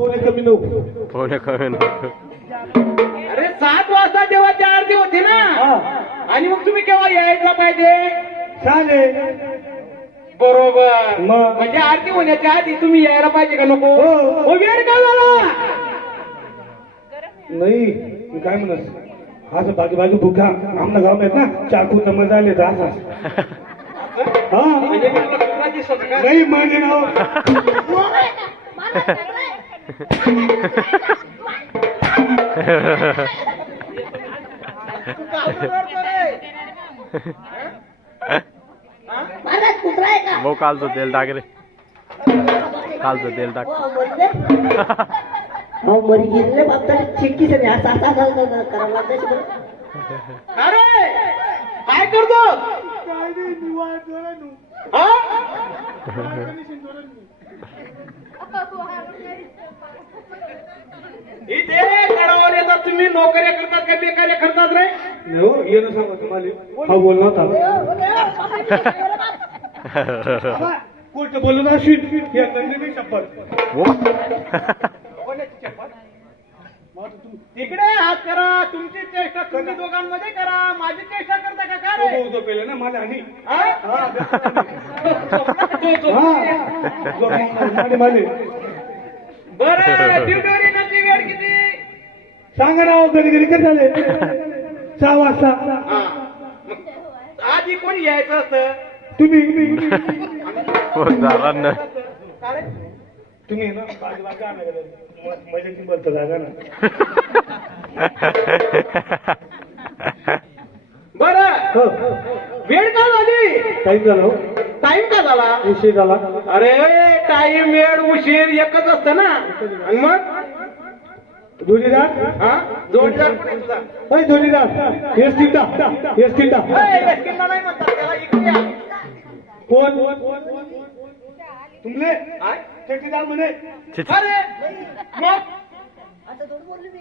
पावणे कमी नको. अरे 7 वाजता देवाची आरती होती ना. आणि मग तुम्ही केव्हा यायला पाहिजे? चालेल. बरोबर. मग? म्हणजे आरती होण्याच्या आधी तुम्ही यायला पाहिजे का नको? हो. वेळ का झाला? नाही मी काय म्हणत असं बाजू बाजू भुका आमना गाव आहेत ना चाकू नंबर झाले तर असं हा म्हणजे मला दुसरा दिसत का? नाही म्हणजे नाव भाऊ कालचं तेल टाक रे. कालचं तेल टाक. हो मरी गेले बाप चिक्की से असा असा करायला लागते. अरे काय करतो? हा? इथे कडावर येतात तुम्ही नोकऱ्या करतात का बेकार्य करतात रे? नाही हो ये ना सांगा तुम्हाला हा बोलला होता कोर्ट बोलत असेल या नंदिनी शपथ तिकडे हात करा. तुमची चेष्टा तुम्ही दोघांमध्ये करा. माझी चेष्टा करता का काय रे? तो पेले ना मला आणि माले बरं ड्युटीवर येण्याची वेळ किती? सांगा ना कधी कधी काय झाले 6 वाजता हा. मग आधी कोणी यायचं असतं? तुम्ही झाला ना. का रे? तुम्ही ना बाजूला मजेची बोलता जागा ना बरं हो वेळ का झाली? टाईम झाला हो टाइम का झाला? उशीर झाला अरे टाइम वेळ उशीर एकच असतं ना. आणि मग जोडीदार हा जोडीदार कोण आहे तुझा? होय जोडीदार येस किंटा ए, एसटीला नाही म्हणतात त्याला. इकडे या. कोण तुमले काय? चेटीदार म्हणे अरे मग आता थोडं बोलली मी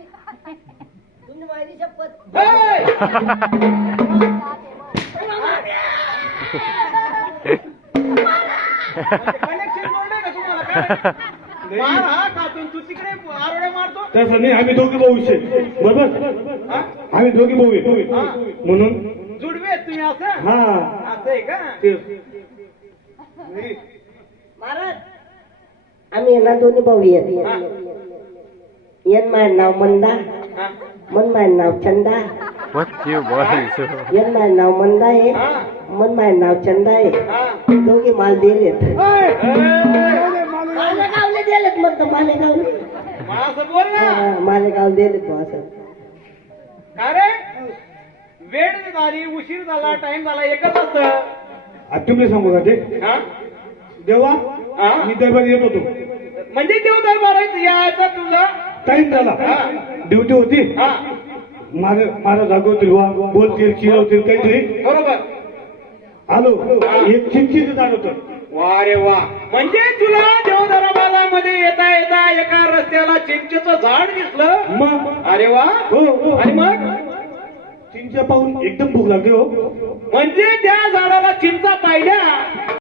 तुम्ही माझी शपथ. ए! कनेक्शन जोडलंय का तुम्हाला काय? मार हा खातून तू तिकडे आरोड्या मारतो. तसं नाही आम्ही दोघे भाऊ बरोबर हा? आम्ही दोघे भाऊ आहे म्हणून जुडवे आहेत तुम्ही असं? हा असं आहे का? नाही महाराज आम्ही यांना दोन्ही भाऊ आहेत. हा. यन माझं नाव मंदा हा. मन माझं नाव चंदा. What you boys? यन माझं नाव मंदा आहे हा. मन माझं नाव चंदा आहे. हा. दोघे माल दिलेत. ए! मालेगावले दिलेत म्हणतो मालेगावले. मला असं बोल ना. मालेगाव दिलेत बुवा असं. का रे? वेळ झाली उशीर झाला टाइम झाला एकच असतं. आता तुम्ही सांगू का ते हा? देवा हा? मी दरबार येत होतो म्हणजे देव दरबारात यायचा तुझा. टाइम झाला हा. ड्युटी होती हा माझा जागवतील वा बोलतील चिरवतील काहीतरी बरोबर. आलो एक चिंचित होतं वा रे वा. म्हणजे तुला देव दरबारामध्ये येता येता एका रस्त्याला चिंचेचं झाड दिसलं. मग अरे वा. हो आणि मग चिंच पाहून एकदम भूक लागली हो म्हणजे त्या झाडाला चिंचा पाहिल्या